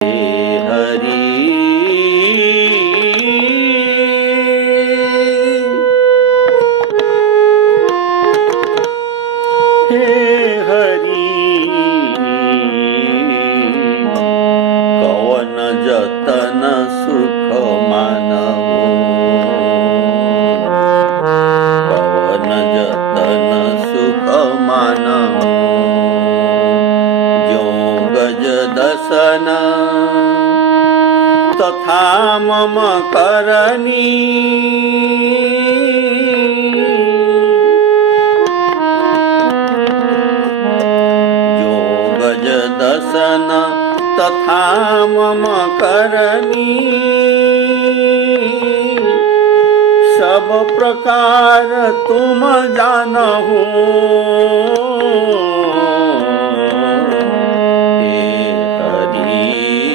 हरि हे हरि कवन जतन सुख मानवो कवन जतन सुख मानवो जो गज दसन तथा मम करनी जो गज दसन तथा मम करनी सब प्रकार तुम जानहु